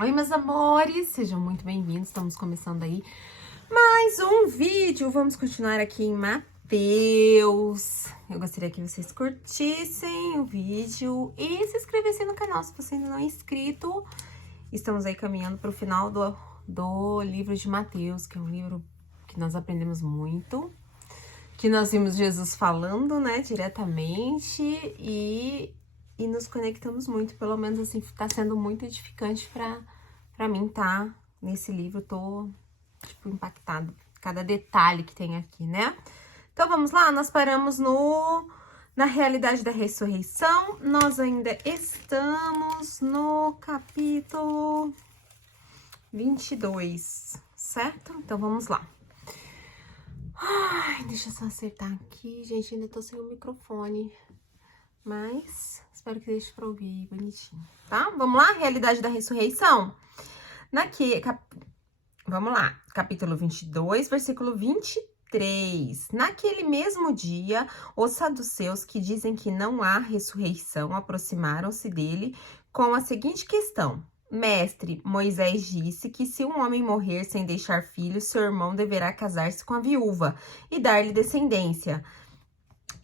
Oi, meus amores, sejam muito bem-vindos. Estamos começando aí mais um vídeo. Vamos continuar aqui em Mateus. Eu gostaria que vocês curtissem o vídeo e se inscrevessem no canal se você ainda não é inscrito. Estamos aí caminhando para o final do livro de Mateus, que é um livro que nós aprendemos muito, que nós vimos Jesus falando, né, diretamente e nos conectamos muito, pelo menos assim, tá sendo muito edificante pra mim, tá? Nesse livro, eu tô, tipo, impactada, cada detalhe que tem aqui, né? Então, vamos lá, nós paramos na realidade da ressurreição, nós ainda estamos no capítulo 22, certo? Então, vamos lá. Ai, deixa eu só acertar aqui, gente, ainda tô sem o microfone. Mas espero que deixe pra ouvir bonitinho, tá? Vamos lá? Realidade da ressurreição? Vamos lá. Capítulo 22, versículo 23. Naquele mesmo dia, os saduceus, que dizem que não há ressurreição, aproximaram-se dele com a seguinte questão: Mestre, Moisés disse que se um homem morrer sem deixar filhos, seu irmão deverá casar-se com a viúva e dar-lhe descendência.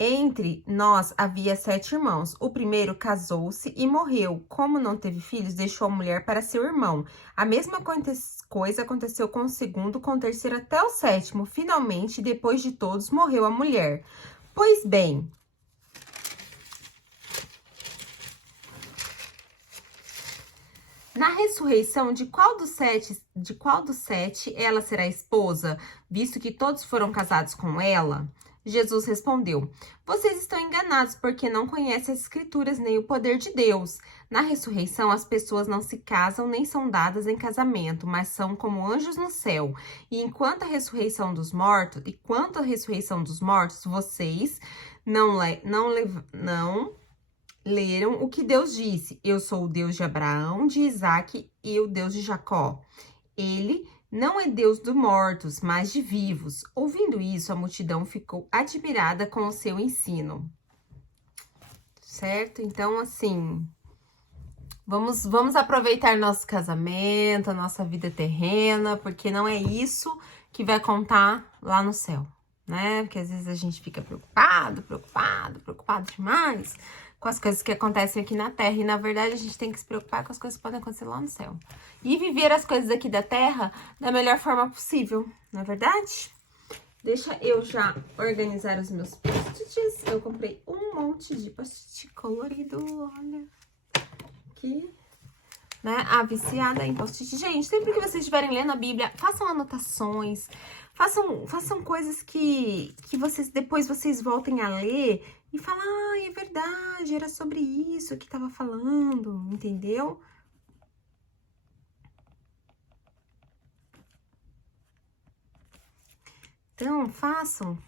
Entre nós havia 7 irmãos. O primeiro casou-se e morreu. Como não teve filhos, deixou a mulher para seu irmão. A mesma coisa aconteceu com o segundo, com o terceiro até o sétimo. Finalmente, depois de todos, morreu a mulher. Pois bem, na ressurreição, de qual dos sete ela será esposa, visto que todos foram casados com ela? Jesus respondeu: Vocês estão enganados porque não conhecem as Escrituras nem o poder de Deus. Na ressurreição, as pessoas não se casam nem são dadas em casamento, mas são como anjos no céu. E quanto à ressurreição dos mortos, vocês não leram o que Deus disse: Eu sou o Deus de Abraão, de Isaque e o Deus de Jacó. Ele não é Deus dos mortos, mas de vivos. Ouvindo isso, a multidão ficou admirada com o seu ensino. Certo? Então, assim, vamos aproveitar nosso casamento, a nossa vida terrena, porque não é isso que vai contar lá no céu, né? Porque às vezes a gente fica preocupado demais com as coisas que acontecem aqui na Terra. E, na verdade, a gente tem que se preocupar com as coisas que podem acontecer lá no céu. E viver as coisas aqui da Terra da melhor forma possível, não é verdade? Deixa eu já organizar os meus post-its. Eu comprei um monte de post-it colorido, olha. Aqui, né? A viciada em post-it. Gente, sempre que vocês estiverem lendo a Bíblia, façam anotações. Façam coisas que depois vocês voltem a ler e falar, ah, é verdade, era sobre isso que tava falando, entendeu? Então, façam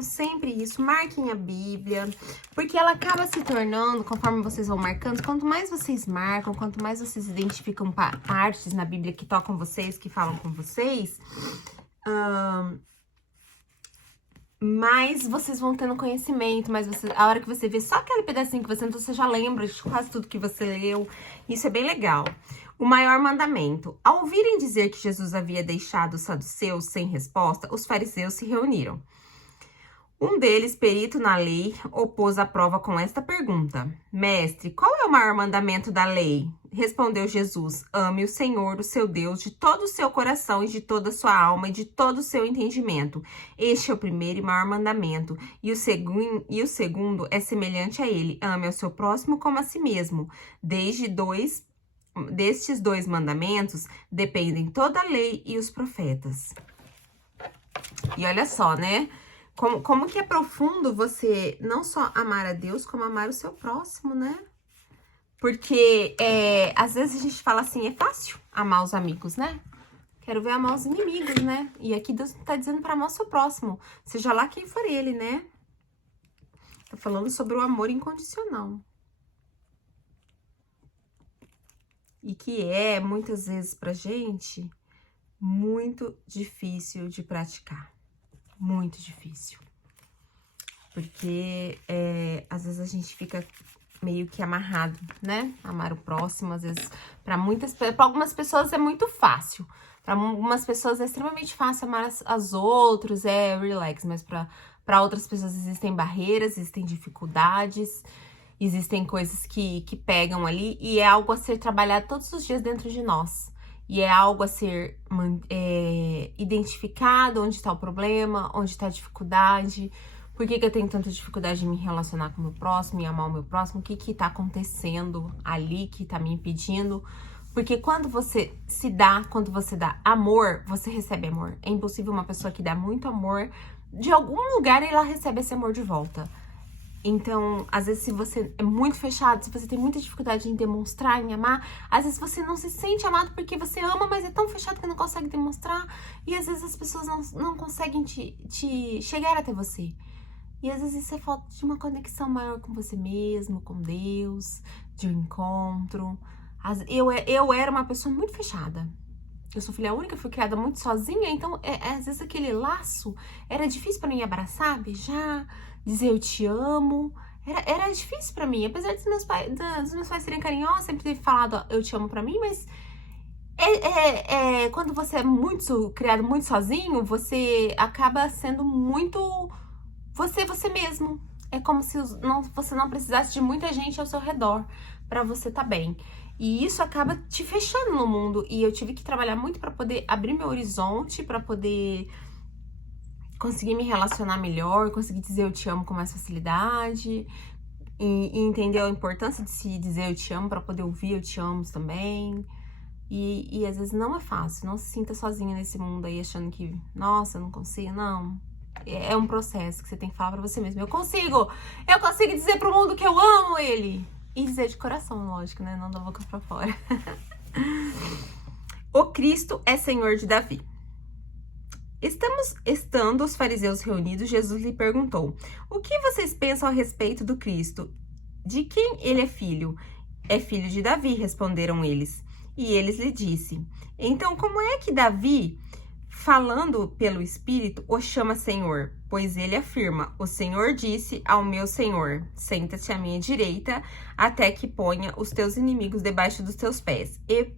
sempre isso, marquem a Bíblia, porque ela acaba se tornando, conforme vocês vão marcando, quanto mais vocês marcam, quanto mais vocês identificam partes na Bíblia que tocam vocês, que falam com vocês, mais vocês vão tendo conhecimento, mas a hora que você vê só aquele pedacinho que você já lembra de quase tudo que você leu. Isso é bem legal. O maior mandamento. Ao ouvirem dizer que Jesus havia deixado os saduceus sem resposta, os fariseus se reuniram. Um deles, perito na lei, opôs a prova com esta pergunta: Mestre, qual é o maior mandamento da lei? Respondeu Jesus: Ame o Senhor, o seu Deus, de todo o seu coração e de toda a sua alma e de todo o seu entendimento. Este é o primeiro e maior mandamento. E o segundo é semelhante a ele: ame ao seu próximo como a si mesmo. Destes dois mandamentos dependem toda a lei e os profetas. E olha só, né? Como que é profundo você não só amar a Deus, como amar o seu próximo, né? Porque às vezes a gente fala assim, é fácil amar os amigos, né? Quero ver amar os inimigos, né? E aqui Deus tá dizendo para amar o seu próximo, seja lá quem for ele, né? Tá falando sobre o amor incondicional. E que é, muitas vezes, pra gente, muito difícil de praticar. Muito difícil. Porque às vezes a gente fica meio que amarrado, né? Amar o próximo, às vezes, para algumas pessoas é muito fácil. Para algumas pessoas é extremamente fácil amar as outros, é relax, mas para outras pessoas existem barreiras, existem dificuldades, existem coisas que pegam ali e é algo a ser trabalhado todos os dias dentro de nós. E é algo a ser identificado, onde está o problema, onde está a dificuldade. Por que eu tenho tanta dificuldade de me relacionar com o meu próximo e amar o meu próximo? O que tá acontecendo ali que tá me impedindo? Porque quando você quando você dá amor, você recebe amor. É impossível uma pessoa que dá muito amor, de algum lugar ela recebe esse amor de volta. Então, às vezes, se você é muito fechado, se você tem muita dificuldade em demonstrar, em amar, às vezes você não se sente amado porque você ama, mas é tão fechado que não consegue demonstrar. E às vezes as pessoas não conseguem te chegar até você. E às vezes isso é falta de uma conexão maior com você mesmo, com Deus, de um encontro. Eu era uma pessoa muito fechada. Eu sou filha única, fui criada muito sozinha, então às vezes aquele laço era difícil pra mim abraçar, beijar, dizer eu te amo. Era difícil pra mim, apesar dos meus pais serem carinhosos, sempre ter falado ó, eu te amo pra mim, mas quando você é criado muito sozinho, você acaba sendo muito você mesmo. É como se você não precisasse de muita gente ao seu redor pra você tá bem. E isso acaba te fechando no mundo. E eu tive que trabalhar muito pra poder abrir meu horizonte, pra poder conseguir me relacionar melhor, conseguir dizer eu te amo com mais facilidade. E entender a importância de se dizer eu te amo pra poder ouvir eu te amo também. E às vezes não é fácil. Não se sinta sozinha nesse mundo aí achando que, nossa, eu não consigo, não. É um processo que você tem que falar pra você mesmo. Eu consigo dizer pro mundo que eu amo ele. E dizer de coração, lógico, né? Não da boca pra fora. O Cristo é Senhor de Davi. Estando os fariseus reunidos, Jesus lhe perguntou: o que vocês pensam a respeito do Cristo? De quem ele é filho? É filho de Davi, responderam eles. E eles lhe disse: então como é que Davi, falando pelo Espírito, o chama Senhor? Pois ele afirma: o Senhor disse ao meu Senhor: senta-te à minha direita, até que ponha os teus inimigos debaixo dos teus pés. E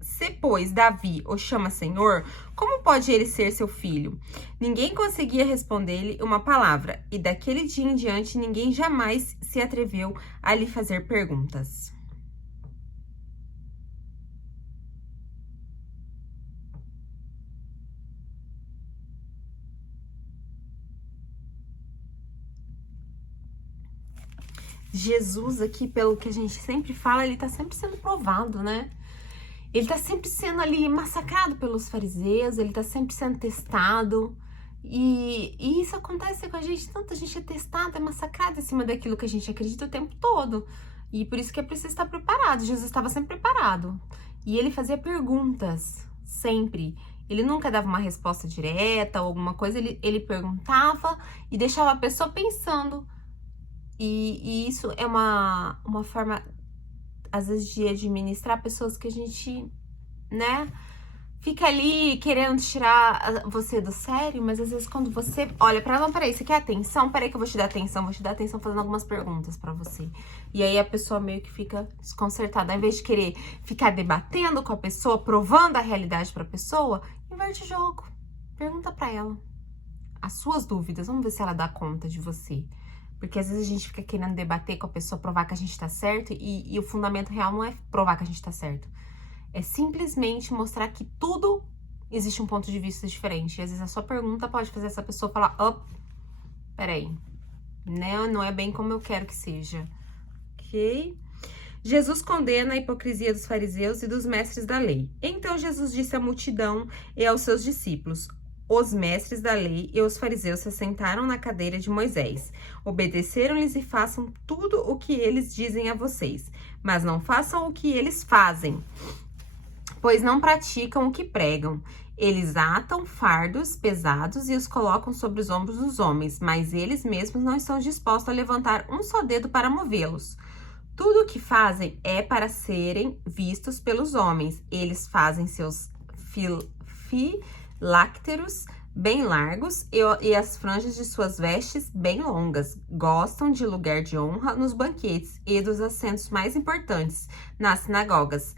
se, pois, Davi o chama Senhor, como pode ele ser seu filho? Ninguém conseguia responder-lhe uma palavra, e daquele dia em diante ninguém jamais se atreveu a lhe fazer perguntas. Jesus aqui, pelo que a gente sempre fala, ele tá sempre sendo provado, né? Ele tá sempre sendo ali massacrado pelos fariseus, ele tá sempre sendo testado. E isso acontece com a gente, tanto a gente é testado, é massacrado em cima daquilo que a gente acredita o tempo todo. E por isso que é preciso estar preparado. Jesus estava sempre preparado. E ele fazia perguntas, sempre. Ele nunca dava uma resposta direta ou alguma coisa, ele perguntava e deixava a pessoa pensando. E isso é uma forma, às vezes, de administrar pessoas que a gente, né, fica ali querendo tirar você do sério, mas às vezes quando você olha pra ela, não, peraí, você quer atenção? Peraí que eu vou te dar atenção fazendo algumas perguntas pra você. E aí a pessoa meio que fica desconcertada. Ao invés de querer ficar debatendo com a pessoa, provando a realidade pra pessoa, inverte o jogo. Pergunta pra ela as suas dúvidas, vamos ver se ela dá conta de você. Porque às vezes a gente fica querendo debater com a pessoa, provar que a gente tá certo, e o fundamento real não é provar que a gente tá certo. É simplesmente mostrar que tudo existe um ponto de vista diferente. E às vezes a sua pergunta pode fazer essa pessoa falar: peraí, não é bem como eu quero que seja. Ok? Jesus condena a hipocrisia dos fariseus e dos mestres da lei. Então Jesus disse à multidão e aos seus discípulos: os mestres da lei e os fariseus se sentaram na cadeira de Moisés. Obedeceram-lhes e façam tudo o que eles dizem a vocês, mas não façam o que eles fazem, pois não praticam o que pregam. Eles atam fardos pesados e os colocam sobre os ombros dos homens, mas eles mesmos não estão dispostos a levantar um só dedo para movê-los. Tudo o que fazem é para serem vistos pelos homens. Eles fazem seus filacteros bem largos e as franjas de suas vestes bem longas. Gostam de lugar de honra nos banquetes e dos assentos mais importantes nas sinagogas,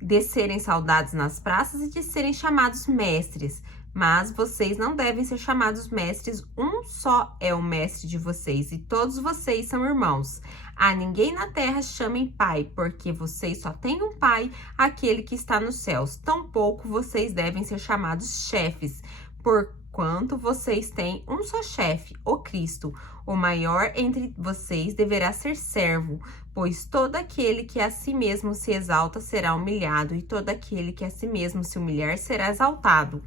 de serem saudados nas praças e de serem chamados mestres. Mas vocês não devem ser chamados mestres, um só é o mestre de vocês, e todos vocês são irmãos. A ninguém na terra chamem pai, porque vocês só têm um pai, aquele que está nos céus. Tampouco vocês devem ser chamados chefes, porquanto vocês têm um só chefe, o Cristo. O maior entre vocês deverá ser servo, pois todo aquele que a si mesmo se exalta será humilhado, e todo aquele que a si mesmo se humilhar será exaltado.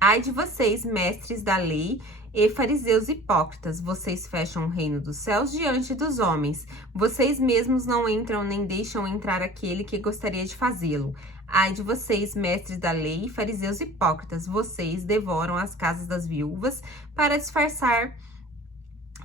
Ai de vocês, mestres da lei e fariseus hipócritas, vocês fecham o reino dos céus diante dos homens. Vocês mesmos não entram nem deixam entrar aquele que gostaria de fazê-lo. Ai de vocês, mestres da lei e fariseus hipócritas, vocês devoram as casas das viúvas para disfarçar,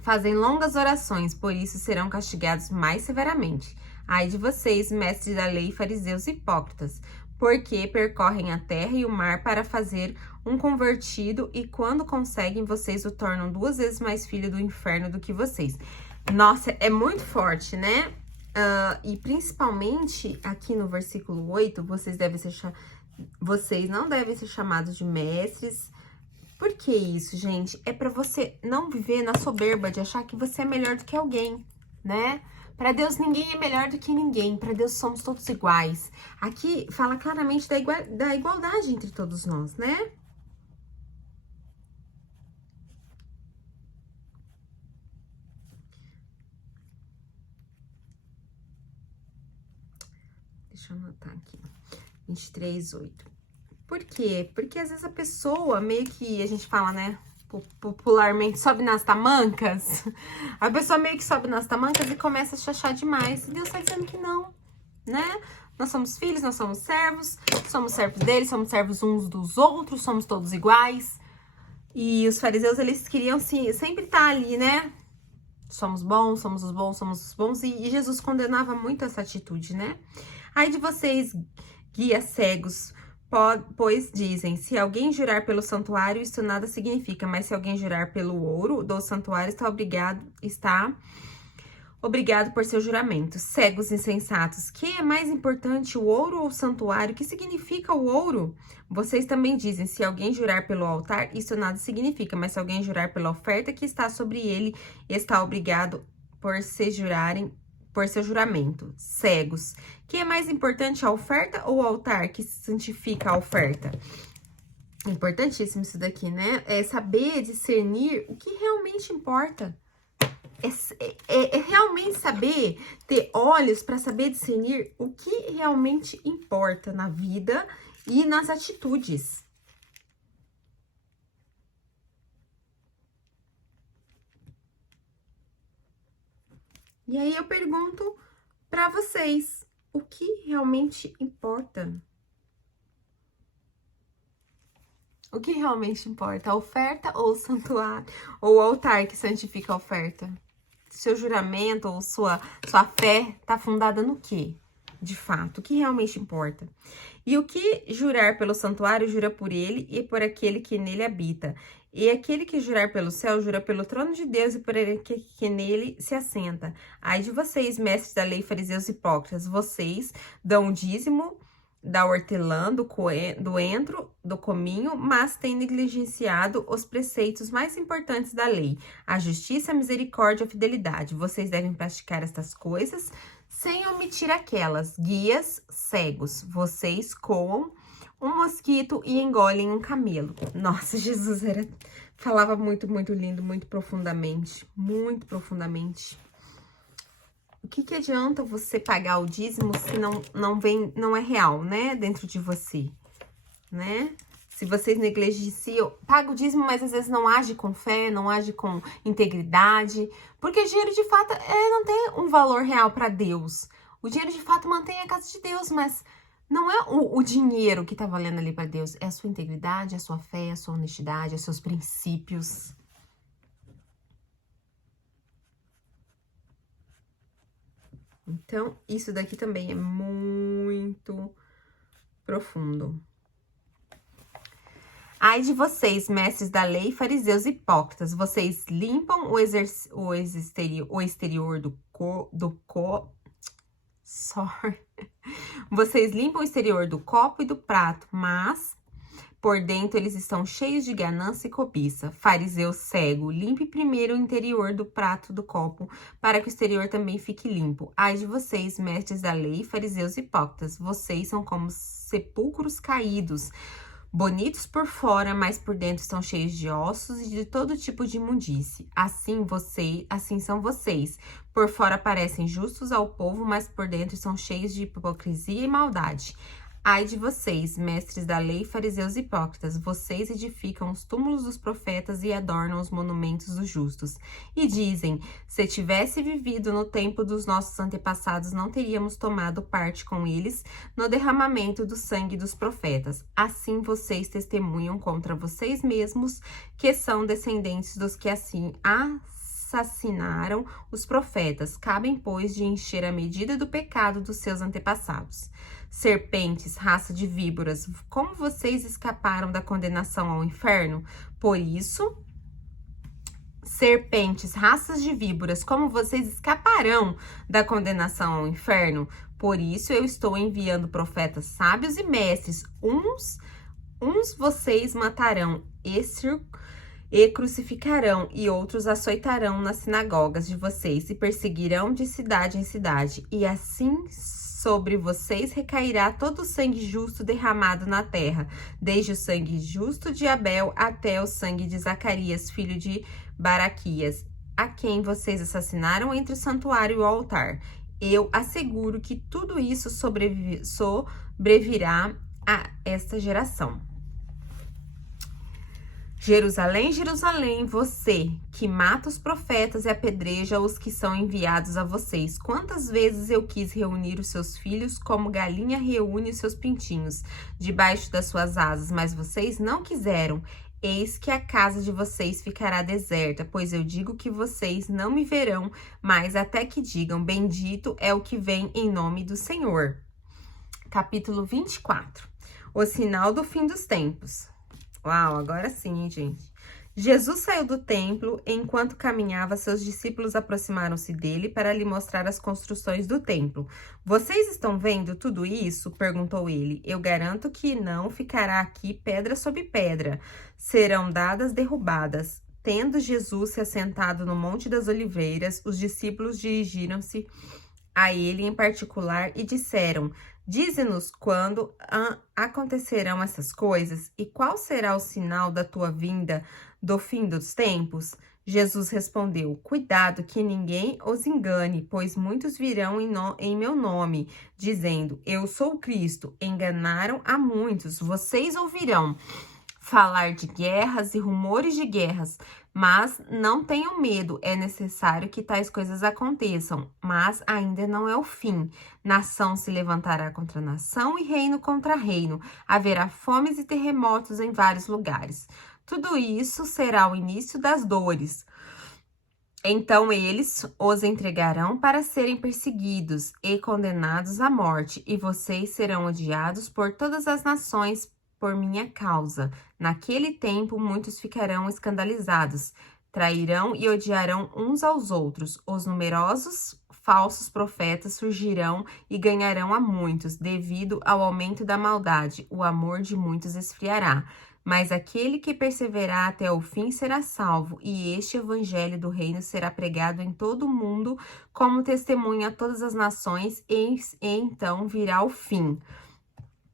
fazem longas orações, por isso serão castigados mais severamente. Ai de vocês, mestres da lei e fariseus hipócritas, porque percorrem a terra e o mar para fazer um convertido, e quando conseguem, vocês o tornam 2 vezes mais filho do inferno do que vocês. Nossa, é muito forte, né? E principalmente aqui no versículo 8, vocês não devem ser chamados de mestres. Por que isso, gente? É para você não viver na soberba de achar que você é melhor do que alguém, né? Para Deus, ninguém é melhor do que ninguém. Para Deus, somos todos iguais. Aqui fala claramente da igualdade entre todos nós, né? Deixa eu anotar aqui. 23:8. Por quê? Porque às vezes a pessoa, meio que a gente fala, né? Popularmente, sobe nas tamancas. A pessoa meio que sobe nas tamancas e começa a se achar demais. E Deus tá dizendo que não, né? Nós somos filhos, nós somos servos deles, somos servos uns dos outros, somos todos iguais. E os fariseus, eles queriam sempre estar ali, né? Somos bons, somos os bons, somos os bons. E Jesus condenava muito essa atitude, né? Ai de vocês, guias cegos, pois dizem, se alguém jurar pelo santuário, isso nada significa, mas se alguém jurar pelo ouro do santuário, está obrigado por seu juramento. Cegos insensatos, que é mais importante, o ouro ou o santuário? O que significa o ouro? Vocês também dizem, se alguém jurar pelo altar, isso nada significa, mas se alguém jurar pela oferta que está sobre ele, está obrigado por seu juramento. Cegos, que é mais importante, a oferta ou o altar que santifica a oferta? Importantíssimo isso daqui, né? É saber discernir o que realmente importa. É realmente saber ter olhos para saber discernir o que realmente importa na vida e nas atitudes. E aí eu pergunto para vocês, o que realmente importa? O que realmente importa? A oferta ou o santuário? Ou o altar que santifica a oferta? Seu juramento ou sua fé está fundada no quê? De fato, o que realmente importa? E o que jurar pelo santuário, jura por ele e por aquele que nele habita. E aquele que jurar pelo céu, jura pelo trono de Deus e por ele que nele se assenta. Ai de vocês, mestres da lei, fariseus hipócritas, vocês dão o dízimo da hortelã, do entro, do cominho, mas têm negligenciado os preceitos mais importantes da lei, a justiça, a misericórdia, a fidelidade. Vocês devem praticar estas coisas sem omitir aquelas. Guias cegos, vocês coam um mosquito e engolem um camelo. Nossa, Jesus falava muito, muito lindo, muito profundamente, muito profundamente. O que adianta você pagar o dízimo se não é real, né? Dentro de você, né? Se vocês negligenciam, paga o dízimo, mas às vezes não age com fé, não age com integridade, porque o dinheiro de fato não tem um valor real para Deus. O dinheiro de fato mantém a casa de Deus, mas não é o dinheiro que tá valendo ali para Deus, é a sua integridade, a sua fé, a sua honestidade, os seus princípios. Então, isso daqui também é muito profundo. Ai de vocês, mestres da lei, fariseus hipócritas, vocês limpam o exterior sorry. Vocês limpam o exterior do copo e do prato, mas por dentro eles estão cheios de ganância e cobiça. Fariseu cego, limpe primeiro o interior do prato do copo, para que o exterior também fique limpo. Ai de vocês, mestres da lei, fariseus hipócritas, vocês são como sepulcros caídos, bonitos por fora, mas por dentro estão cheios de ossos e de todo tipo de imundície. Assim são vocês. Por fora parecem justos ao povo, mas por dentro são cheios de hipocrisia e maldade. Ai de vocês, mestres da lei, fariseus hipócritas, vocês edificam os túmulos dos profetas e adornam os monumentos dos justos. E dizem, se tivesse vivido no tempo dos nossos antepassados, não teríamos tomado parte com eles no derramamento do sangue dos profetas. Assim vocês testemunham contra vocês mesmos, que são descendentes dos que assim assassinaram os profetas. Cabem, pois, de encher a medida do pecado dos seus antepassados. Serpentes, raça de víboras, como vocês escaparam da condenação ao inferno? Por isso, serpentes, raças de víboras, como vocês escaparão da condenação ao inferno? Por isso, eu estou enviando profetas sábios e mestres. Uns vocês matarão e crucificarão, e outros açoitarão nas sinagogas de vocês, e perseguirão de cidade em cidade, e assim sobre vocês recairá todo o sangue justo derramado na terra, desde o sangue justo de Abel até o sangue de Zacarias, filho de Baraquias, a quem vocês assassinaram entre o santuário e o altar. Eu asseguro que tudo isso sobrevirá a esta geração. Jerusalém, Jerusalém, você que mata os profetas e apedreja os que são enviados a vocês. Quantas vezes eu quis reunir os seus filhos como galinha reúne os seus pintinhos debaixo das suas asas, mas vocês não quiseram. Eis que a casa de vocês ficará deserta, pois eu digo que vocês não me verão, mas até que digam, bendito é o que vem em nome do Senhor. Capítulo 24. O sinal do fim dos tempos. Uau, agora sim, hein, gente? Jesus saiu do templo, enquanto caminhava, seus discípulos aproximaram-se dele para lhe mostrar as construções do templo. Vocês estão vendo tudo isso? Perguntou ele. Eu garanto que não ficará aqui pedra sobre pedra. Serão dadas derrubadas. Tendo Jesus se assentado no Monte das Oliveiras, os discípulos dirigiram-se a ele em particular e disseram: dize-nos quando acontecerão essas coisas e qual será o sinal da tua vinda do fim dos tempos? Jesus respondeu: cuidado que ninguém os engane, pois muitos virão em meu nome, dizendo: eu sou o Cristo. Enganaram a muitos. Vocês ouvirão falar de guerras e rumores de guerras, mas não tenham medo, é necessário que tais coisas aconteçam, mas ainda não é o fim. Nação se levantará contra nação e reino contra reino. Haverá fomes e terremotos em vários lugares. Tudo isso será o início das dores. Então eles os entregarão para serem perseguidos e condenados à morte, e vocês serão odiados por todas as nações por minha causa. Naquele tempo, muitos ficarão escandalizados, trairão e odiarão uns aos outros. Os numerosos falsos profetas surgirão e ganharão a muitos. Devido ao aumento da maldade, o amor de muitos esfriará. Mas aquele que perseverar até o fim será salvo, e este evangelho do reino será pregado em todo o mundo como testemunho a todas as nações, e então virá o fim.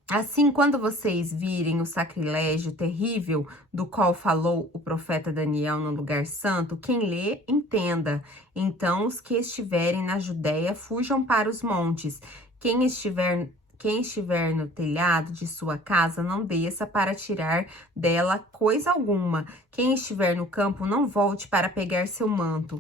Assim, quando vocês virem o sacrilégio terrível do qual falou o profeta Daniel no lugar santo, quem lê, entenda. Então, os que estiverem na Judéia, fujam para os montes. Quem estiver no telhado de sua casa, não desça para tirar dela coisa alguma. Quem estiver no campo, não volte para pegar seu manto.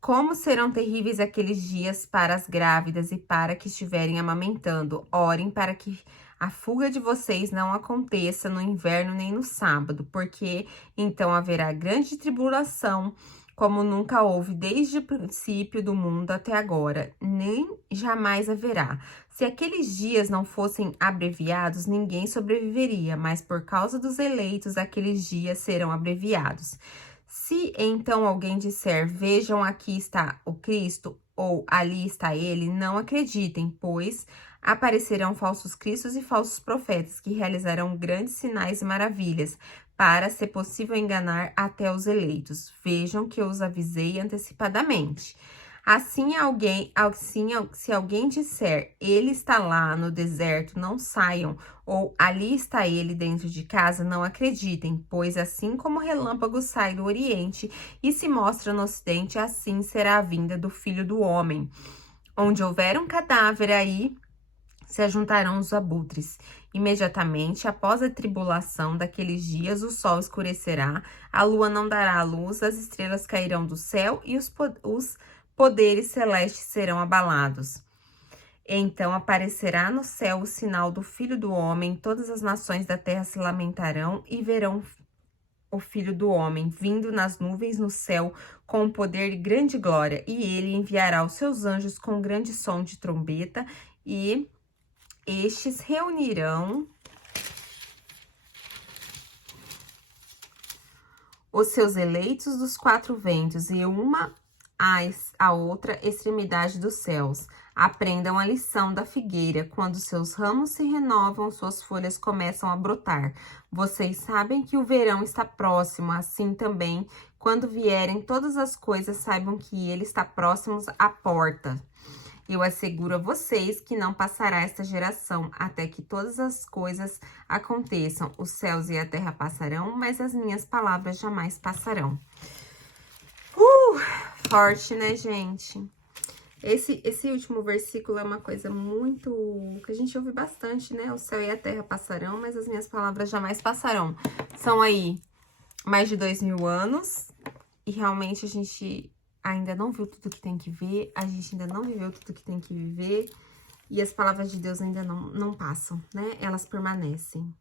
Como serão terríveis aqueles dias para as grávidas e para que estiverem amamentando. Orem para que a fuga de vocês não aconteça no inverno nem no sábado, porque então haverá grande tribulação, como nunca houve desde o princípio do mundo até agora, nem jamais haverá. Se aqueles dias não fossem abreviados, ninguém sobreviveria, mas por causa dos eleitos, aqueles dias serão abreviados. Se então alguém disser, vejam, aqui está o Cristo, ou ali está ele, não acreditem, pois aparecerão falsos cristos e falsos profetas, que realizarão grandes sinais e maravilhas, para, se possível, enganar até os eleitos. Vejam que eu os avisei antecipadamente. Assim, se alguém disser, ele está lá no deserto, não saiam, ou ali está ele dentro de casa, não acreditem, pois assim como o relâmpago sai do oriente e se mostra no ocidente, assim será a vinda do Filho do Homem. Onde houver um cadáver, aí se ajuntarão os abutres. Imediatamente após a tribulação daqueles dias, o sol escurecerá, a lua não dará luz, as estrelas cairão do céu e os poderes celestes serão abalados. Então aparecerá no céu o sinal do Filho do Homem, todas as nações da terra se lamentarão e verão o Filho do Homem vindo nas nuvens no céu com poder e grande glória, e ele enviará os seus anjos com grande som de trombeta, e estes reunirão os seus eleitos dos quatro ventos e uma a outra extremidade dos céus. Aprendam a lição da figueira. Quando seus ramos se renovam, suas folhas começam a brotar. Vocês sabem que o verão está próximo, assim também, quando vierem todas as coisas, saibam que ele está próximo à porta. Eu asseguro a vocês que não passará esta geração até que todas as coisas aconteçam. Os céus e a terra passarão, mas as minhas palavras jamais passarão. Forte, né, gente? Esse último versículo é uma coisa muito... que a gente ouve bastante, né? O céu e a terra passarão, mas as minhas palavras jamais passarão. São aí mais de 2000 anos e realmente a gente ainda não viu tudo que tem que ver, a gente ainda não viveu tudo que tem que viver e as palavras de Deus ainda não passam, né? Elas permanecem.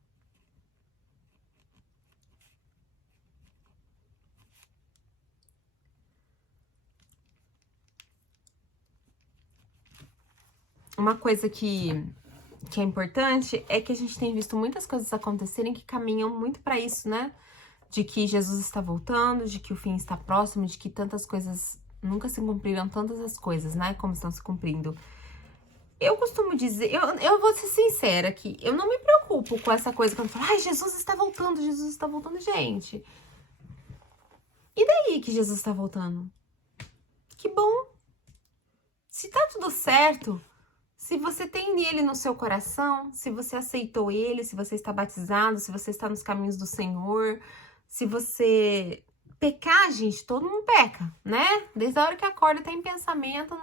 Uma coisa que é importante é que a gente tem visto muitas coisas acontecerem que caminham muito para isso, né? De que Jesus está voltando, de que o fim está próximo, de que tantas coisas nunca se cumpriram, tantas as coisas, né? Como estão se cumprindo. Eu costumo dizer, eu vou ser sincera aqui, eu não me preocupo com essa coisa quando eu falo, ai, Jesus está voltando, gente. E daí que Jesus está voltando? Que bom. Se tá tudo certo, se você tem ele no seu coração, se você aceitou ele, se você está batizado, se você está nos caminhos do Senhor, se você pecar, gente, todo mundo peca, né? Desde a hora que acorda tem pensamento,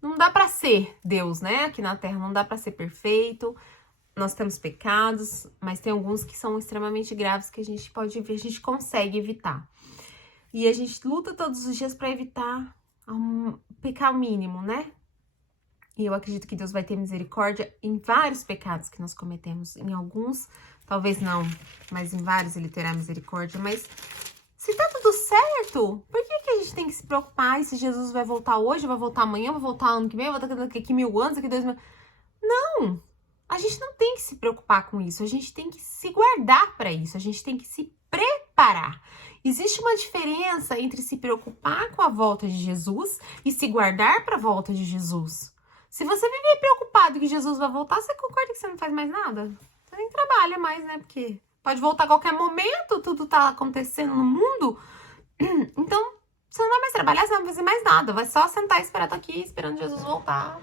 não dá pra ser Deus, né? Aqui na Terra não dá pra ser perfeito, nós temos pecados, mas tem alguns que são extremamente graves que a gente pode ver, a gente consegue evitar. E a gente luta todos os dias pra evitar pecar o mínimo, né? E eu acredito que Deus vai ter misericórdia em vários pecados que nós cometemos. Em alguns, talvez não, mas em vários ele terá misericórdia. Mas se tá tudo certo, por que a gente tem que se preocupar? Se Jesus vai voltar hoje, vai voltar amanhã, vai voltar ano que vem, vai voltar daqui 1000 anos, daqui 2000... Não! A gente não tem que se preocupar com isso. A gente tem que se guardar para isso. A gente tem que se preparar. Existe uma diferença entre se preocupar com a volta de Jesus e se guardar para a volta de Jesus. Se você viver preocupado que Jesus vai voltar, você concorda que você não faz mais nada? Você nem trabalha mais, né? Porque pode voltar a qualquer momento, tudo tá acontecendo no mundo. Então, você não vai mais trabalhar, você não vai fazer mais nada. Vai só sentar e esperar, tô aqui, esperando Jesus voltar.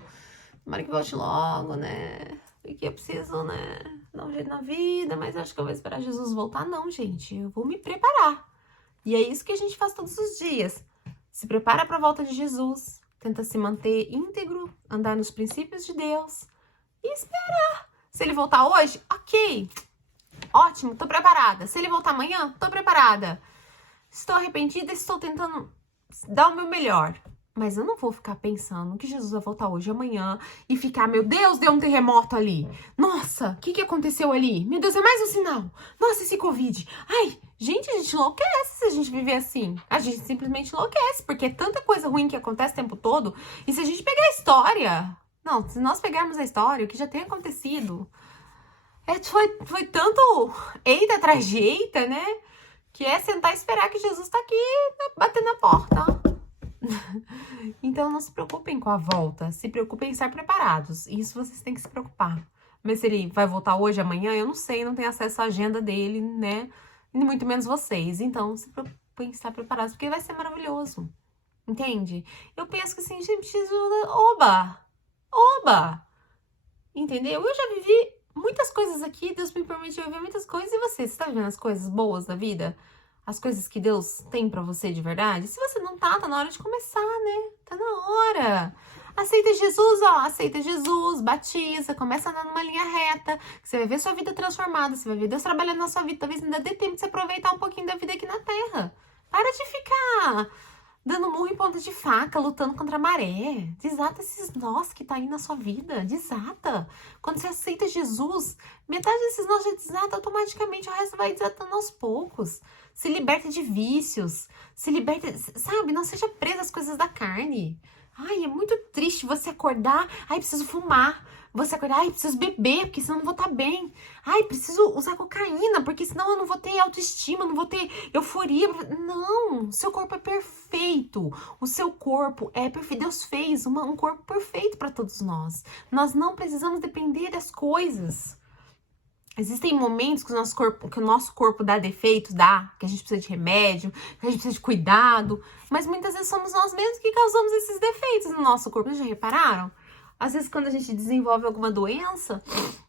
Tomara que volte logo, né? Porque eu preciso, né? Dar um jeito na vida, mas eu acho que eu vou esperar Jesus voltar. Não, gente, eu vou me preparar. E é isso que a gente faz todos os dias. Se prepara para a volta de Jesus. Tenta se manter íntegro, andar nos princípios de Deus e esperar. Se ele voltar hoje, ok. Ótimo, tô preparada. Se ele voltar amanhã, tô preparada. Estou arrependida, estou tentando dar o meu melhor. Mas eu não vou ficar pensando que Jesus vai voltar hoje, amanhã, e ficar, meu Deus, deu um terremoto ali. Nossa, o que aconteceu ali? Meu Deus, é mais um sinal. Nossa, esse Covid. Ai, gente, a gente enlouquece se a gente viver assim. A gente simplesmente enlouquece, porque é tanta coisa ruim que acontece o tempo todo. E se a gente pegar a história... Não, se nós pegarmos a história, o que já tem acontecido... Foi tanto eita atrás de eita, né? Que é sentar e esperar que Jesus tá aqui batendo na porta, ó. Então não se preocupem com a volta, se preocupem em estar preparados. Isso vocês têm que se preocupar. Mas se ele vai voltar hoje, amanhã, eu não sei, não tenho acesso à agenda dele, né? E muito menos vocês. Então se preocupem em estar preparados, porque vai ser maravilhoso. Entende? Eu penso que assim, gente, Jesus, oba! Entendeu? Eu já vivi muitas coisas aqui, Deus me permitiu viver muitas coisas. E você está vivendo as coisas boas da vida? As coisas que Deus tem pra você de verdade? Se você não tá na hora de começar, né? Tá na hora. Aceita Jesus, ó. Aceita Jesus, batiza, começa a andar numa linha reta. Que você vai ver sua vida transformada, você vai ver Deus trabalhando na sua vida. Talvez ainda dê tempo de você aproveitar um pouquinho da vida aqui na Terra. Para de ficar dando murro em ponta de faca, lutando contra a maré. Desata esses nós que tá aí na sua vida. Desata. Quando você aceita Jesus, metade desses nós já desata automaticamente. O resto vai desatando aos poucos. Se liberta de vícios. Se liberta, sabe? Não seja presa às coisas da carne. Ai, é muito triste você acordar. Ai, preciso fumar. Você acordar, ai, preciso beber, porque senão eu não vou estar bem. Ai, preciso usar cocaína, porque senão eu não vou ter autoestima, não vou ter euforia. Não, seu corpo é perfeito. O seu corpo é perfeito. Deus fez um corpo perfeito para todos nós. Nós não precisamos depender das coisas. Existem momentos que o nosso corpo dá defeitos, que a gente precisa de remédio, que a gente precisa de cuidado, mas muitas vezes somos nós mesmos que causamos esses defeitos no nosso corpo. Vocês já repararam? Às vezes quando a gente desenvolve alguma doença,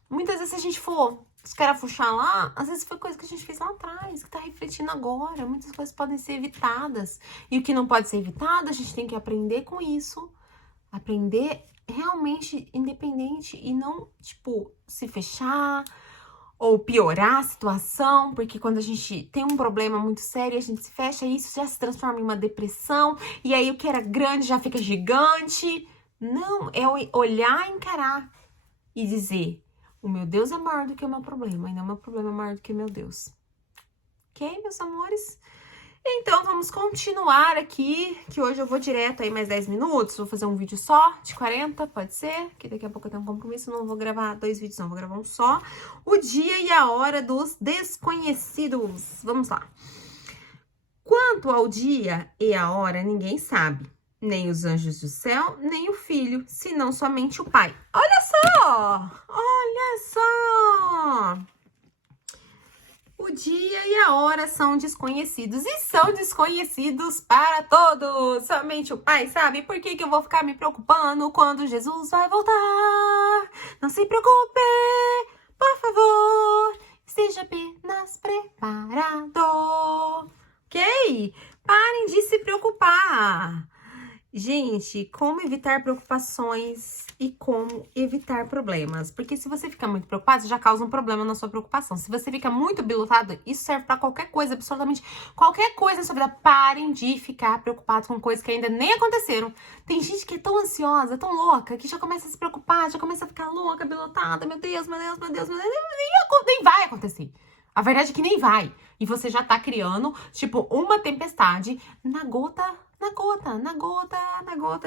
muitas vezes se a gente for escarafuchar lá, às vezes foi coisa que a gente fez lá atrás, que tá refletindo agora. Muitas coisas podem ser evitadas. E o que não pode ser evitado, a gente tem que aprender com isso. Aprender realmente independente e não, tipo, se fechar ou piorar a situação, porque quando a gente tem um problema muito sério, a gente se fecha, isso já se transforma em uma depressão, e aí o que era grande já fica gigante. Não, é olhar, encarar e dizer, o meu Deus é maior do que o meu problema, e não o meu problema é maior do que o meu Deus. Ok, meus amores? Então, vamos continuar aqui, que hoje eu vou direto aí mais 10 minutos, vou fazer um vídeo só, de 40, pode ser, que daqui a pouco eu tenho um compromisso, não vou gravar 2 vídeos não, vou gravar um só. O dia e a hora dos desconhecidos, vamos lá. Quanto ao dia e a hora, ninguém sabe, nem os anjos do céu, nem o Filho, senão somente o Pai. Olha só! Olha só! O dia e a hora são desconhecidos, e são desconhecidos para todos. Somente o Pai sabe. Por que eu vou ficar me preocupando quando Jesus vai voltar? Não se preocupe, por favor, esteja apenas preparado. Ok? Parem de se preocupar. Gente, como evitar preocupações e como evitar problemas. Porque se você fica muito preocupado, você já causa um problema na sua preocupação. Se você fica muito bilutado, isso serve pra qualquer coisa, absolutamente qualquer coisa na sua vida. Parem de ficar preocupados com coisas que ainda nem aconteceram. Tem gente que é tão ansiosa, tão louca, que já começa a se preocupar, já começa a ficar louca, bilutada. Meu Deus, meu Deus, meu Deus, meu Deus. Nem vai acontecer. A verdade é que nem vai. E você já tá criando, tipo, uma tempestade na gota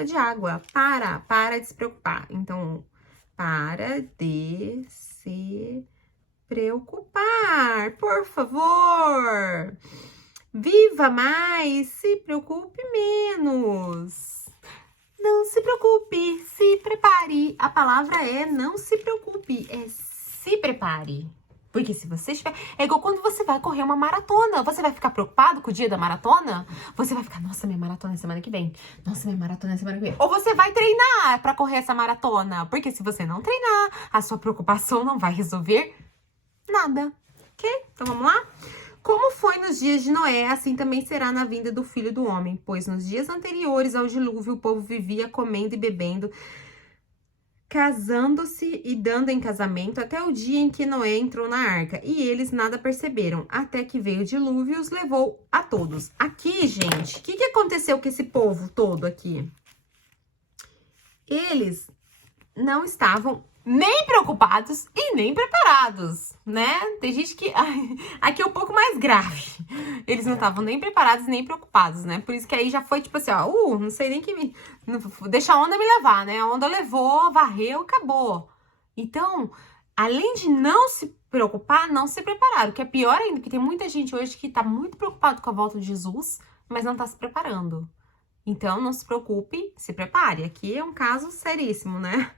de água. Para de se preocupar. Então, para de se preocupar, por favor. Viva mais, se preocupe menos. Não se preocupe, se prepare. A palavra é não se preocupe, é se prepare. Porque se você estiver... É igual quando você vai correr uma maratona. Você vai ficar preocupado com o dia da maratona? Você vai ficar, nossa, minha maratona é semana que vem. Nossa, minha maratona é semana que vem. Ou você vai treinar pra correr essa maratona. Porque se você não treinar, a sua preocupação não vai resolver nada. Ok? Então vamos lá? Como foi nos dias de Noé, assim também será na vinda do Filho do Homem. Pois nos dias anteriores ao dilúvio, o povo vivia comendo e bebendo, casando-se e dando em casamento até o dia em que Noé entrou na arca. E eles nada perceberam, até que veio o dilúvio e os levou a todos. Aqui, gente, o que aconteceu com esse povo todo aqui? eles não estavam nem preocupados e nem preparados, né? Tem gente que... Aqui é um pouco mais grave. Eles não estavam nem preparados nem preocupados, né? Por isso que aí já foi tipo assim, ó... não sei nem que... Deixa a onda me levar, né? A onda levou, varreu, acabou. Então, além de não se preocupar, não se prepararam. O que é pior ainda, que tem muita gente hoje que tá muito preocupado com a volta de Jesus, mas não tá se preparando. Então, não se preocupe, se prepare. Aqui é um caso seríssimo, né?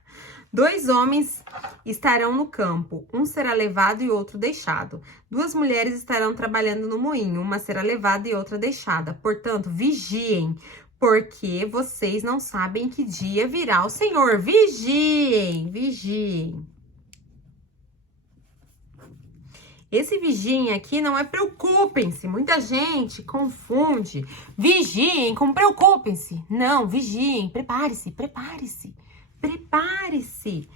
2 homens estarão no campo, um será levado e outro deixado. 2 mulheres estarão trabalhando no moinho, uma será levada e outra deixada. Portanto, vigiem, porque vocês não sabem que dia virá o Senhor. Vigiem, vigiem. Esse vigiem aqui não é preocupem-se. Muita gente confunde vigiem com preocupem-se. Não, vigiem, prepare-se, prepare-se. Prepare-se.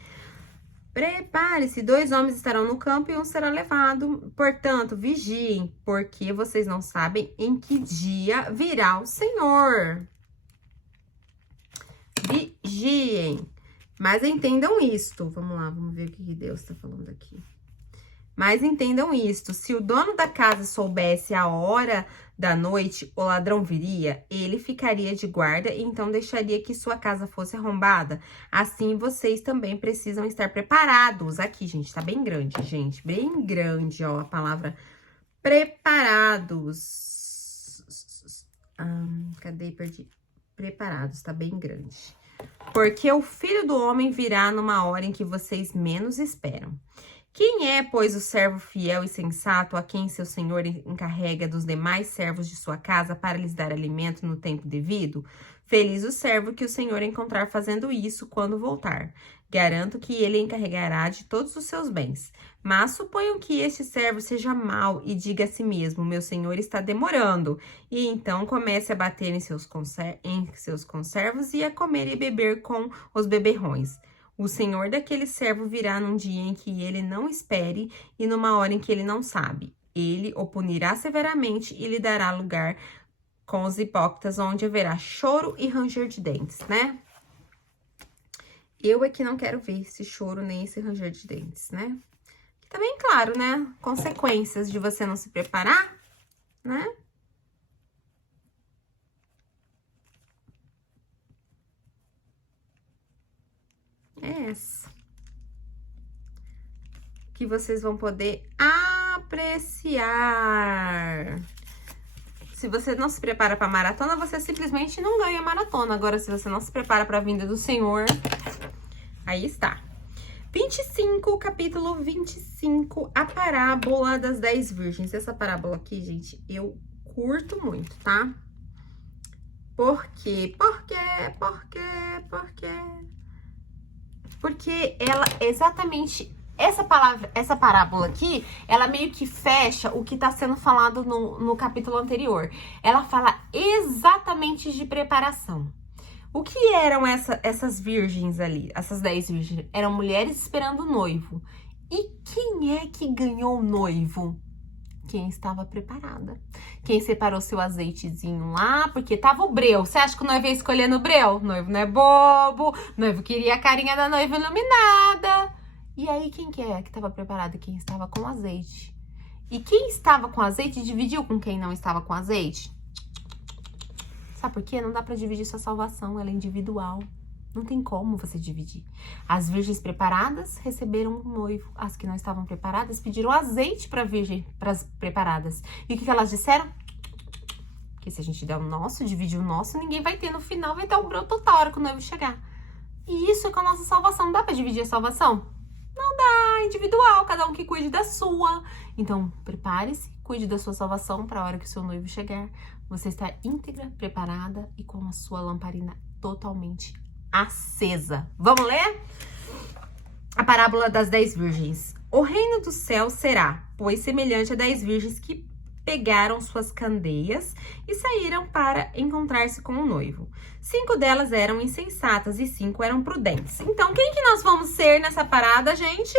Prepare-se. 2 homens estarão no campo e um será levado. Portanto, vigiem, porque vocês não sabem em que dia virá o Senhor. Vigiem. Mas entendam isto. Vamos lá, vamos ver o que Deus está falando aqui. Mas entendam isto, se o dono da casa soubesse a hora da noite o ladrão viria, ele ficaria de guarda e então deixaria que sua casa fosse arrombada. Assim, vocês também precisam estar preparados. Aqui, gente, tá bem grande, gente, bem grande, ó, a palavra preparados. Cadê? Perdi. Preparados, tá bem grande. Porque o Filho do Homem virá numa hora em que vocês menos esperam. Quem é, pois, o servo fiel e sensato a quem seu senhor encarrega dos demais servos de sua casa para lhes dar alimento no tempo devido? Feliz o servo que o senhor encontrar fazendo isso quando voltar. Garanto que ele encarregará de todos os seus bens. Mas suponham que este servo seja mau e diga a si mesmo, meu senhor está demorando. E então comece a bater em seus conservos e a comer e beber com os beberrões. O senhor daquele servo virá num dia em que ele não espere e numa hora em que ele não sabe. Ele o punirá severamente e lhe dará lugar com os hipócritas, onde haverá choro e ranger de dentes, né? Eu aqui não quero ver esse choro nem esse ranger de dentes, né? Tá bem claro, né? Consequências de você não se preparar, né? É essa. Que vocês vão poder apreciar. Se você não se prepara para maratona, você simplesmente não ganha maratona. Agora, se você não se prepara para a vinda do Senhor, aí está. 25, capítulo 25, a parábola das 10 virgens. Essa parábola aqui, gente, eu curto muito, tá? Por quê? Porque ela exatamente... Essa parábola aqui, ela meio que fecha o que tá sendo falado no capítulo anterior. Ela fala exatamente de preparação. O que eram essas virgens ali, essas 10 virgens? Eram mulheres esperando o noivo. E quem é que ganhou o noivo? Quem estava preparada. Quem separou seu azeitezinho lá, porque tava o breu. Você acha que o noivo ia escolher no breu? O noivo não é bobo, o noivo queria a carinha da noiva iluminada. E aí, quem que é que estava preparado? Quem estava com azeite. E quem estava com azeite dividiu com quem não estava com azeite? Sabe por quê? Não dá pra dividir sua salvação, ela é individual. Não tem como você dividir. As virgens preparadas receberam um noivo. As que não estavam preparadas pediram azeite para as preparadas. E o que elas disseram? Que se a gente der o nosso, dividir o nosso, ninguém vai ter. No final vai ter um breu total a hora que o noivo chegar. E isso é com a nossa salvação. Não dá pra dividir a salvação? Não dá, individual, cada um que cuide da sua. Então, prepare-se, cuide da sua salvação para a hora que o seu noivo chegar. Você está íntegra, preparada e com a sua lamparina totalmente acesa. Vamos ler? A parábola das 10 virgens. O reino do céu será, pois, semelhante a 10 virgens que pegaram suas candeias e saíram para encontrar-se com o noivo. 5 delas eram insensatas e 5 eram prudentes. Então, quem que nós vamos ser nessa parada, gente?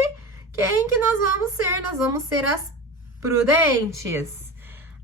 Quem que nós vamos ser? Nós vamos ser as prudentes.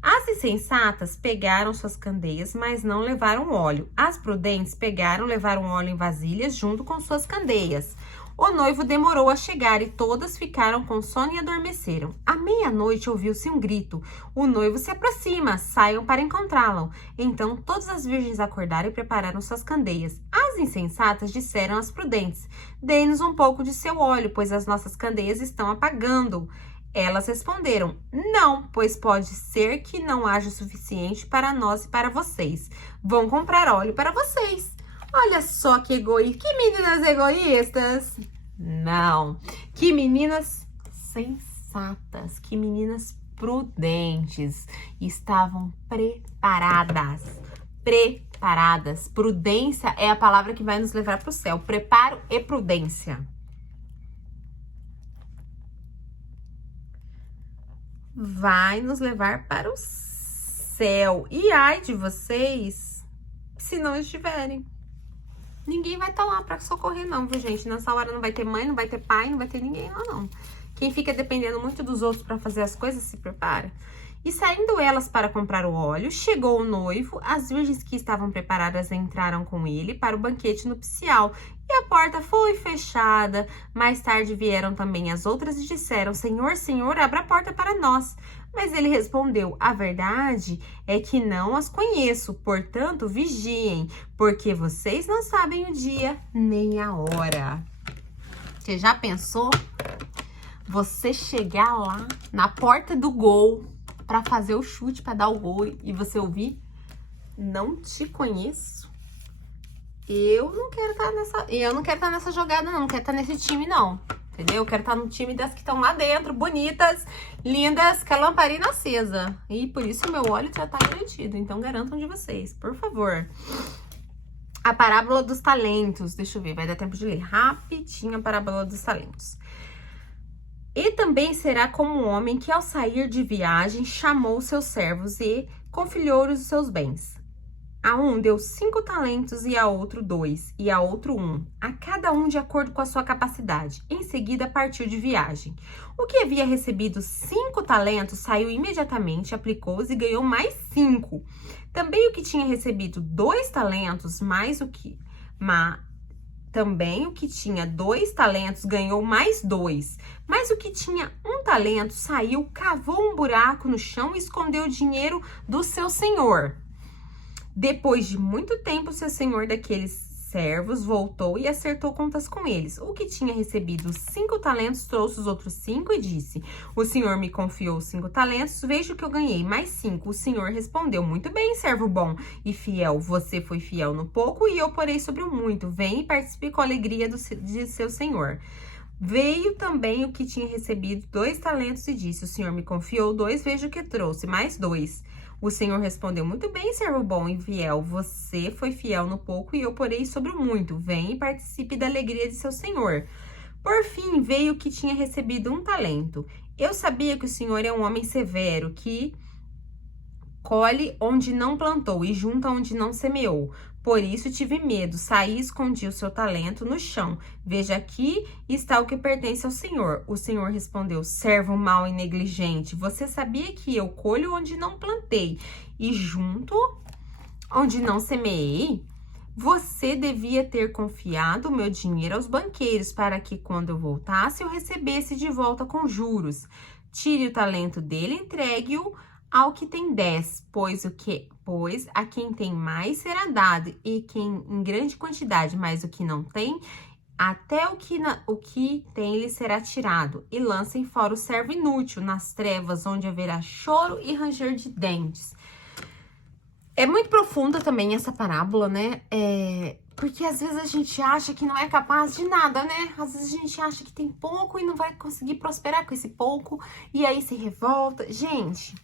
As insensatas pegaram suas candeias, mas não levaram óleo. As prudentes pegaram, levaram óleo em vasilhas junto com suas candeias. O noivo demorou a chegar e todas ficaram com sono e adormeceram. À meia-noite ouviu-se um grito. O noivo se aproxima, saiam para encontrá-lo. Então todas as virgens acordaram e prepararam suas candeias. As insensatas disseram às prudentes: dê-nos um pouco de seu óleo, pois as nossas candeias estão apagando. Elas responderam: não, pois pode ser que não haja o suficiente para nós e para vocês. Vão comprar óleo para vocês. Olha só que egoísta. Que meninas egoístas. Não. Que meninas sensatas. Que meninas prudentes. Estavam preparadas. Preparadas. Prudência é a palavra que vai nos levar para o céu. Preparo e prudência. Vai nos levar para o céu. E ai de vocês se não estiverem. Ninguém vai estar lá para socorrer não, viu, gente? Nessa hora não vai ter mãe, não vai ter pai, não vai ter ninguém lá, não. Quem fica dependendo muito dos outros para fazer as coisas, se prepara. E saindo elas para comprar o óleo, chegou o noivo, as virgens que estavam preparadas entraram com ele para o banquete nupcial. E a porta foi fechada. Mais tarde vieram também as outras e disseram: Senhor, Senhor, abra a porta para nós. Mas ele respondeu: a verdade é que não as conheço, portanto vigiem, porque vocês não sabem o dia nem a hora. Você já pensou? Você chegar lá na porta do gol para fazer o chute, para dar o gol e você ouvir: não te conheço. Eu não quero estar nessa jogada, não quero estar nesse time, não. Entendeu? Eu quero estar no time das que estão lá dentro, bonitas, lindas, com a lamparina acesa. E por isso o meu óleo já tá garantido. Então garantam de vocês, por favor. A parábola dos talentos. Deixa eu ver, vai dar tempo de ler rapidinho a parábola dos talentos. E também será como um homem que, ao sair de viagem, chamou seus servos e confiou-lhes os seus bens. A um deu 5 talentos e a outro 2, e a outro 1, a cada um de acordo com a sua capacidade. Em seguida partiu de viagem. O que havia recebido 5 talentos saiu imediatamente, aplicou-os e ganhou mais 5. Também o que tinha recebido 2 talentos, também o que tinha 2 talentos ganhou mais 2. Mas o que tinha 1 talento saiu, cavou um buraco no chão e escondeu o dinheiro do seu senhor. Depois de muito tempo, seu senhor daqueles servos voltou e acertou contas com eles. O que tinha recebido 5 talentos trouxe os outros 5 e disse: o senhor me confiou 5 talentos, veja que eu ganhei mais 5. O senhor respondeu: muito bem, servo bom e fiel. Você foi fiel no pouco e eu porei sobre o muito. Vem e participe com a alegria de seu senhor. Veio também o que tinha recebido 2 talentos e disse: o senhor me confiou 2, veja o que trouxe, mais 2. O senhor respondeu: muito bem, servo bom e fiel. Você foi fiel no pouco e eu porei sobre o muito. Vem e participe da alegria de seu senhor. Por fim, veio o que tinha recebido 1 talento. Eu sabia que o senhor é um homem severo, que colhe onde não plantou e junta onde não semeou. Por isso tive medo, saí e escondi o seu talento no chão. Veja, aqui está o que pertence ao senhor. O senhor respondeu: servo mau e negligente, você sabia que eu colho onde não plantei e junto onde não semeei? Você devia ter confiado o meu dinheiro aos banqueiros, para que quando eu voltasse eu recebesse de volta com juros. Tire o talento dele, entregue-o ao que tem 10, pois a quem tem mais será dado, e quem em grande quantidade, mas o que não tem, até o que tem lhe será tirado. E lancem fora o servo inútil nas trevas, onde haverá choro e ranger de dentes. É muito profunda também essa parábola, né? Porque às vezes a gente acha que não é capaz de nada, né? Às vezes a gente acha que tem pouco e não vai conseguir prosperar com esse pouco, e aí se revolta. Gente,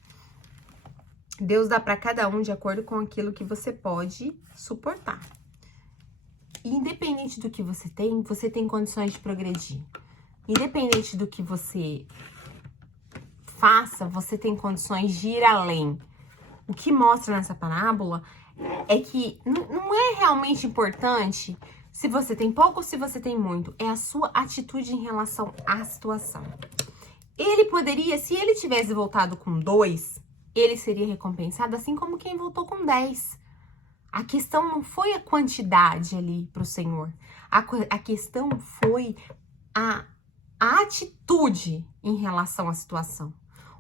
Deus dá para cada um de acordo com aquilo que você pode suportar. Independente do que você tem condições de progredir. Independente do que você faça, você tem condições de ir além. O que mostra nessa parábola é que não é realmente importante se você tem pouco ou se você tem muito. É a sua atitude em relação à situação. Ele poderia, se ele tivesse voltado com 2, ele seria recompensado, assim como quem voltou com 10. A questão não foi a quantidade ali para o Senhor. A questão foi a atitude em relação à situação.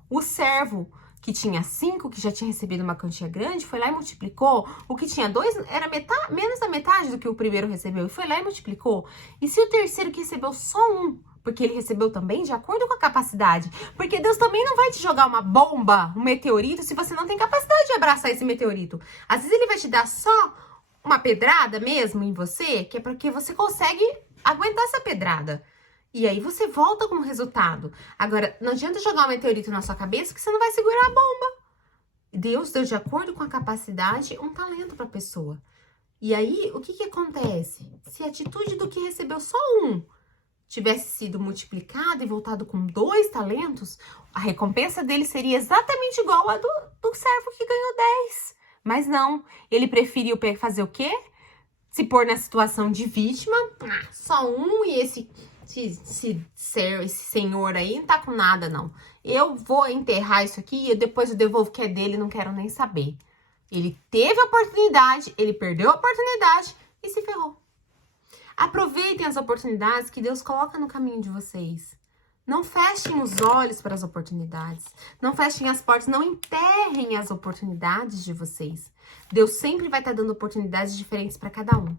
O servo que tinha 5, que já tinha recebido uma quantia grande, foi lá e multiplicou. O que tinha 2 era menos da metade do que o primeiro recebeu, e foi lá e multiplicou. E se o terceiro que recebeu só 1, porque ele recebeu também de acordo com a capacidade, porque Deus também não vai te jogar uma bomba, um meteorito, se você não tem capacidade de abraçar esse meteorito. Às vezes ele vai te dar só uma pedrada mesmo em você, que é porque você consegue aguentar essa pedrada. E aí você volta com o resultado. Agora, não adianta jogar um meteorito na sua cabeça que você não vai segurar a bomba. Deus deu, de acordo com a capacidade, um talento para a pessoa. E aí, o que acontece? Se a atitude do que recebeu só 1 tivesse sido multiplicada e voltado com 2 talentos, a recompensa dele seria exatamente igual a do servo que ganhou 10. Mas não, ele preferiu fazer o quê? Se pôr na situação de vítima. Só 1 e esse senhor aí não tá com nada, não. Eu vou enterrar isso aqui e depois eu devolvo o que é dele, não quero nem saber. Ele teve a oportunidade, ele perdeu a oportunidade e se ferrou. Aproveitem as oportunidades que Deus coloca no caminho de vocês. Não fechem os olhos para as oportunidades. Não fechem as portas, não enterrem as oportunidades de vocês. Deus sempre vai estar dando oportunidades diferentes para cada um.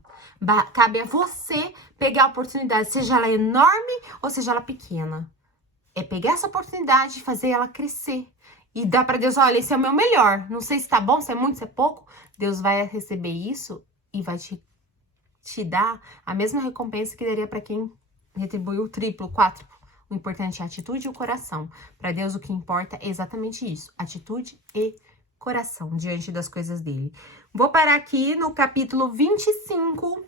Cabe a você pegar a oportunidade, seja ela enorme ou seja ela pequena. É pegar essa oportunidade e fazer ela crescer. E dar para Deus, olha, esse é o meu melhor. Não sei se tá bom, se é muito, se é pouco. Deus vai receber isso e vai te dar a mesma recompensa que daria para quem retribuiu o triplo, o quádruplo. O importante é a atitude e o coração. Para Deus, o que importa é exatamente isso. Atitude e coração diante das coisas dele. Vou parar aqui no capítulo 25,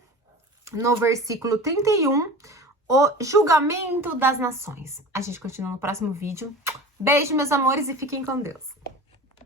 no versículo 31, o julgamento das nações. A gente continua no próximo vídeo. Beijo, meus amores, e fiquem com Deus.